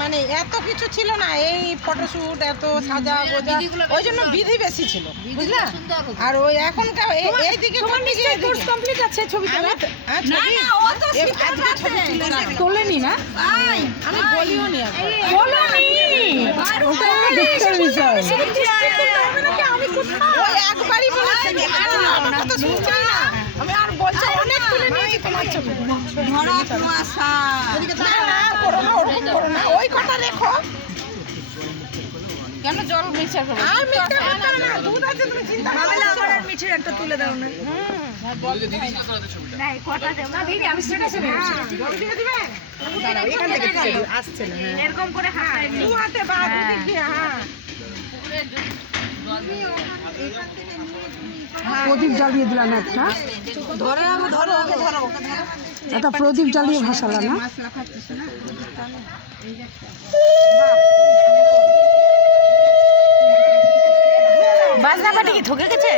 মানে এত কিছু ছিল না, এই ফটোশুট এত সাজা গোজা, ওই জন্য বিধি বেশি ছিল, বুঝলা? আর ওই এখনকার এইদিকে কমপ্লিট আছে ছবি তোলা? তোলেনি না, আমি বলিও নি, একবারই বলেছি, আমি আর বলছি অনেক তুলে নিয়েছি তোমার ছবি। ওরকম করো না, ওই কথা রেখো। কেন জল মিশা করবে? আর মিশা করবে না, দুধ আছে, তুমি চিন্তা করো না। আমার আর মিঠির একটা তুলে দাও না। না, কটা দেব না দিদি, আমি স্ট্যাটাসে বলছি। জল দিয়ে দিবে? এখান থেকে আসছে না, এরকম করে হাতে দু হাতে বা দুদি কি? হ্যাঁ, প্রদীপ জ্বালিয়ে দিলাম একটা, ধরো ধরো ওকে, ধরো ওকে, ধরো একটা প্রদীপ জ্বালিয়ে ভাসালাম না। বাজনা পাটি কি ঠকে গেছে?